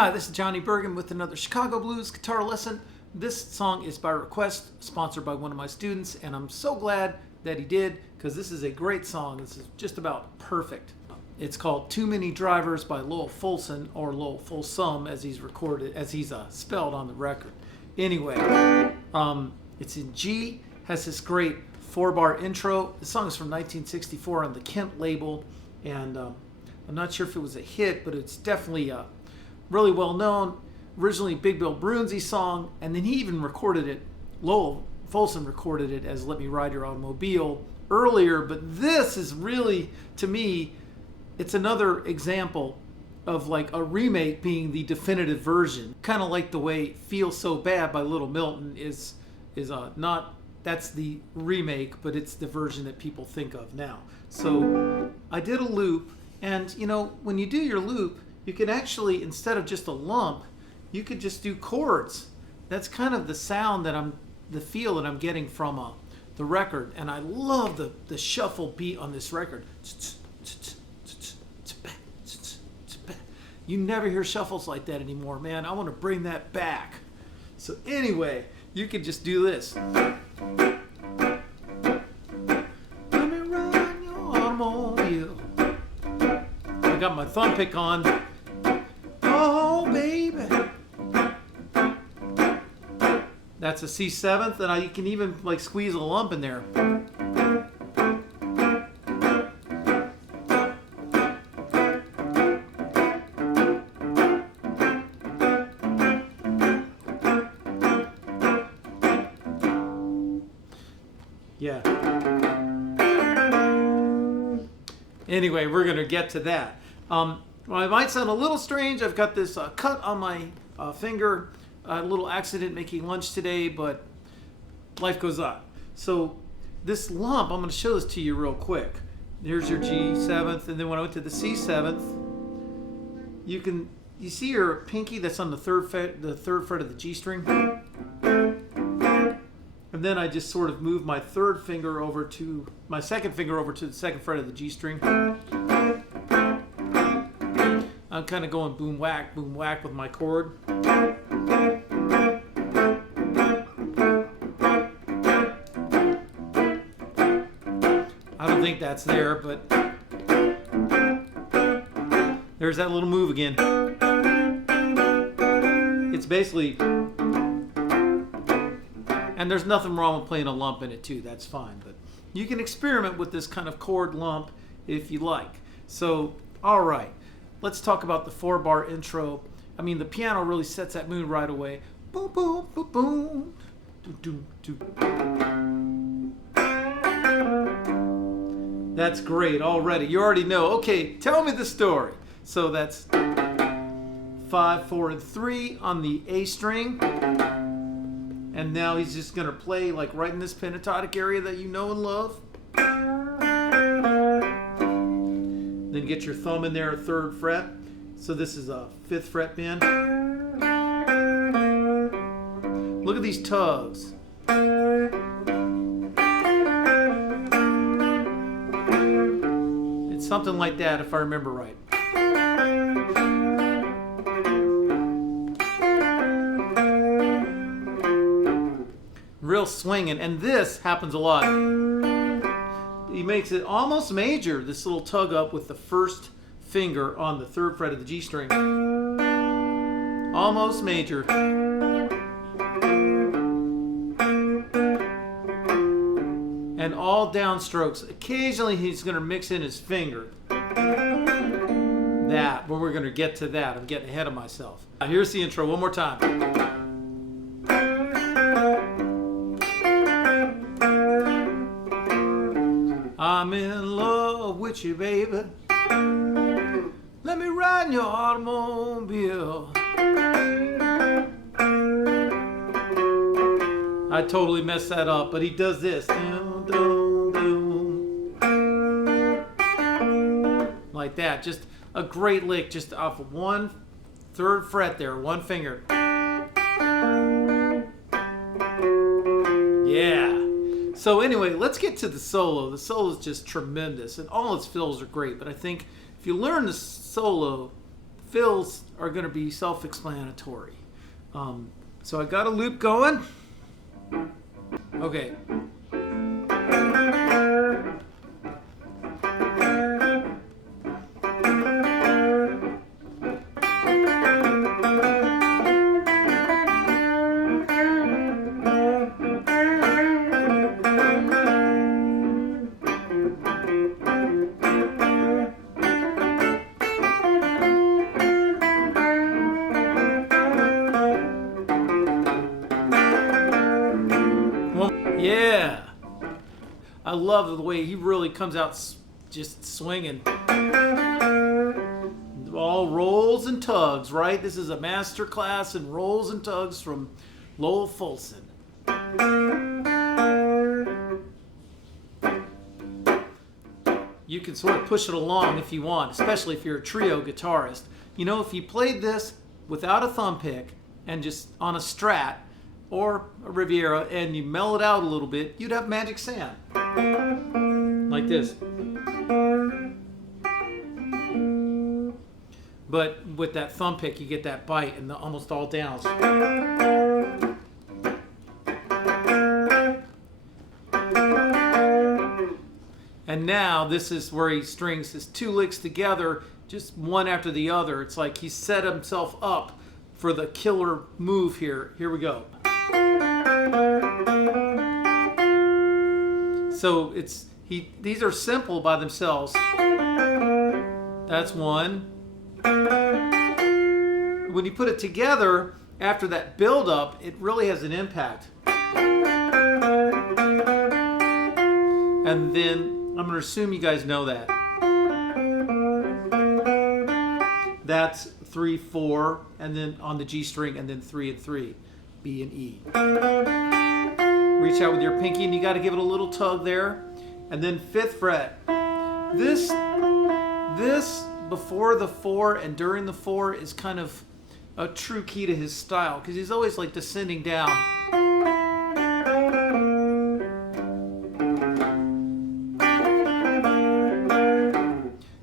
Hi, this is Johnny Burgin with another Chicago Blues guitar lesson. This song is by request, sponsored by one of my students, and I'm so glad that he did because this is a great song. This is just about perfect. It's called Too Many Drivers by Lowell Fulson, or Lowell Fulson as he's recorded, as he's spelled on the record. Anyway, it's in G, has this great 4-bar intro. The song is from 1964 on the Kent label, and I'm not sure if it was a hit, but it's definitely really well known. Originally Big Bill Broonzy song, and then he even recorded it, Lowell Fulson recorded it as Let Me Ride Your Automobile earlier, but this is really, to me, it's another example of like a remake being the definitive version. Kind of like the way Feel So Bad by Little Milton is not, that's the remake, but it's the version that people think of now. So I did a loop, and you know, when you do your loop, you can actually, instead of just a lump, you could just do chords. That's kind of the sound that the feel that I'm getting from the record, and I love the shuffle beat on this record. You never hear shuffles like that anymore, man. I want to bring that back. So anyway, you could just do this. Let me ride your automobile. I got my thumb pick on. Oh, baby. That's a C7th, and you can even like squeeze a lump in there. Yeah. Anyway, we're going to get to that. Well, it might sound a little strange. I've got this cut on my finger. A little accident making lunch today, but life goes on. So this lump, I'm going to show this to you real quick. Here's your G7th, and then when I went to the C7th, you see your pinky that's on the third fret of the G string, and then I just sort of move my second finger over to the second fret of the G string. I'm kind of going boom whack with my chord. I don't think that's there, but there's that little move again. It's basically, and there's nothing wrong with playing a lump in it too, that's fine, but you can experiment with this kind of chord lump if you like. So, all right. Let's talk about the 4-bar intro. I mean, the piano really sets that mood right away. Boom, boom, boom, boom. Doo, doo, doo. That's great already. You already know. Okay, tell me the story. So that's 5, 4, and 3 on the A string. And now he's just going to play like right in this pentatonic area that you know and love. Then get your thumb in there, 3rd fret. So this is a 5th fret bend. Look at these tugs. It's something like that if I remember right. Real swinging, and this happens a lot. He makes it almost major, this little tug up with the 1st finger on the 3rd fret of the G string. Almost major. And all downstrokes. Occasionally he's going to mix in his finger. That, but we're going to get to that. I'm getting ahead of myself. Here's the intro one more time. I'm in love with you, baby. Let me ride in your automobile. I totally messed that up, but he does this. Like that. Just a great lick just off of 1 3rd fret there, 1 finger. Yeah. So anyway, let's get to the solo. The solo is just tremendous, and all its fills are great. But I think if you learn the solo fills are going to be self-explanatory. So I got a loop going. Okay. Yeah, I love the way he really comes out just swinging. All rolls and tugs, right? This is a master class in rolls and tugs from Lowell Fulson. You can sort of push it along if you want, especially if you're a trio guitarist. You know, if you played this without a thumb pick and just on a Strat, or a Riviera, and you mellow it out a little bit, you'd have Magic Sam. Like this. But with that thumb pick, you get that bite and almost all downs. And now this is where he strings his two licks together, just one after the other. It's like he set himself up for the killer move here. Here we go. So these are simple by themselves. That's one. When you put it together after that build up, it really has an impact. And then I'm going to assume you guys know that. That's 3, 4, and then on the G string, and then 3 and 3, B and E. Reach out with your pinky, and you got to give it a little tug there. And then 5th fret. This before the 4 and during the 4 is kind of a true key to his style, because he's always like descending down.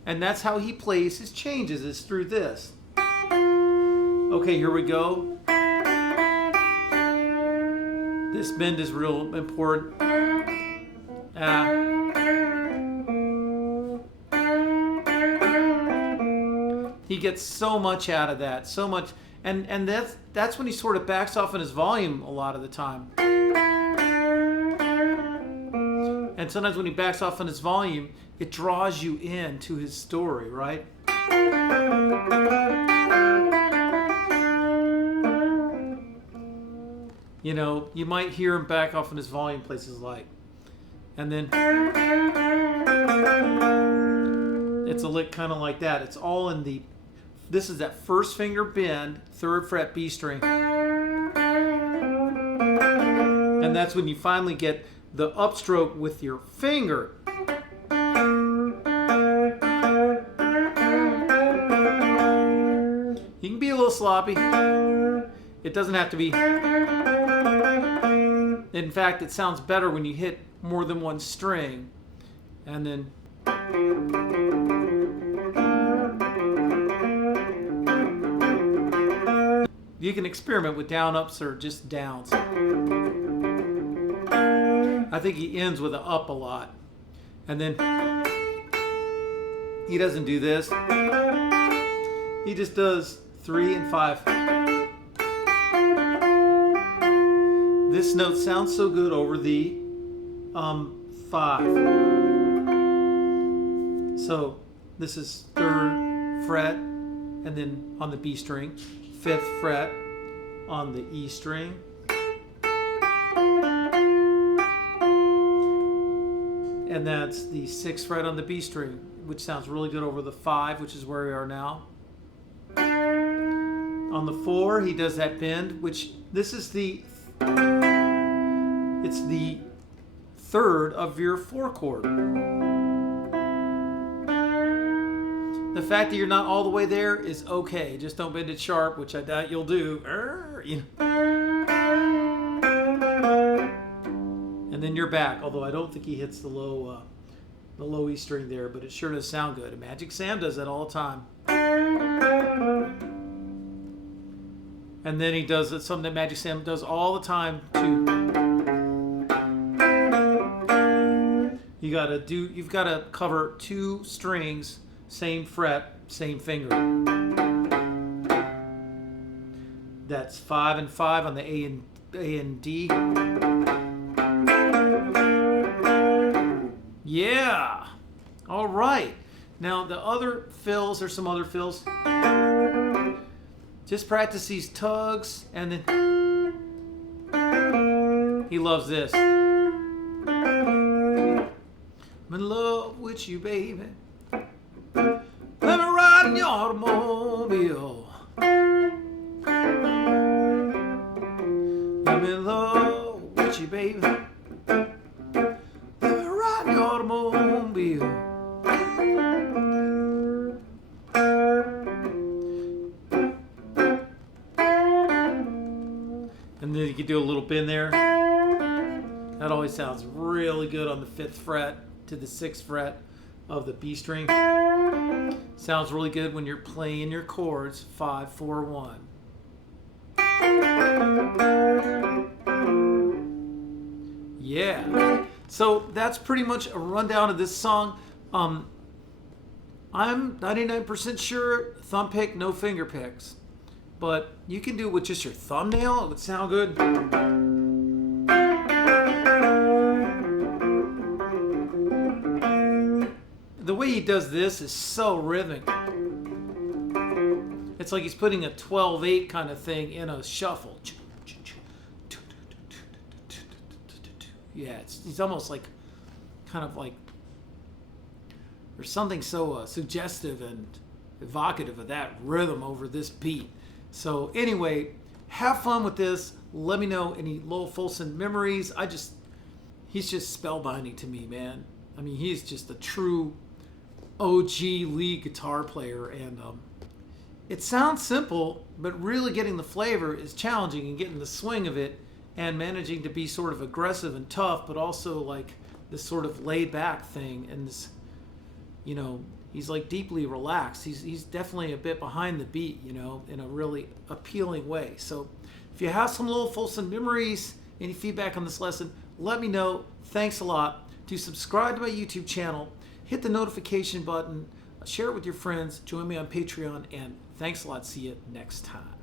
And that's how he plays his changes, is through this. Okay, here we go. This bend is real important. He gets so much out of that, so much, and that's when he sort of backs off in his volume a lot of the time. And sometimes when he backs off in his volume, it draws you into his story, right? You know, you might hear him back off in his volume places like, and then it's a lick kind of like that. It's all in the, this is that first finger bend, 3rd fret B string. And that's when you finally get the upstroke with your finger. You can be a little sloppy. It doesn't have to be. In fact, it sounds better when you hit more than one string. And then you can experiment with down ups or just downs. I think he ends with an up a lot. And then he doesn't do this. He just does 3 and 5. This note sounds so good over the 5. So this is 3rd fret, and then on the B string, 5th fret on the E string, and that's the 6th fret on the B string, which sounds really good over the 5, which is where we are now. On the 4, he does that bend, which this is it's the 3rd of your 4 chord. The fact that you're not all the way there is okay. Just don't bend it sharp, which I doubt you'll do. You know. And then you're back, although I don't think he hits the low E string there, but it sure does sound good. And Magic Sam does that all the time. And then he does something that Magic Sam does all the time too. You've gotta cover 2 strings, same fret, same finger. That's 5 and 5 on the A and D. Yeah. All right. Now the other fills, there's some other fills. Just practice these tugs, and then he loves this. I'm in love with you, baby. Let me ride in your automobile. I'm in love with you, baby. Let me ride in your automobile. And then you can do a little bend there. That always sounds really good on the 5th fret to the 6th fret of the B string. Sounds really good when you're playing your chords 5, 4, 1. Yeah. So that's pretty much a rundown of this song. I'm 99% sure thumb pick, no finger picks. But you can do it with just your thumbnail. It would sound good. The way he does this is so rhythmic. It's like he's putting a 12/8 kind of thing in a shuffle. Yeah, he's almost like, kind of like, there's something so suggestive and evocative of that rhythm over this beat. So anyway, have fun with this. Let me know any Lowell Fulson memories. He's just spellbinding to me, man. I mean, he's just a true OG lead guitar player, and it sounds simple, but really getting the flavor is challenging, and getting the swing of it and managing to be sort of aggressive and tough, but also like this sort of laid back thing, and this, you know, he's like deeply relaxed. He's definitely a bit behind the beat, you know, in a really appealing way. So if you have some Lowell Fulson memories, any feedback on this lesson, let me know. Thanks a lot. Do subscribe to my YouTube channel, hit the notification button, share it with your friends, join me on Patreon, and thanks a lot. See you next time.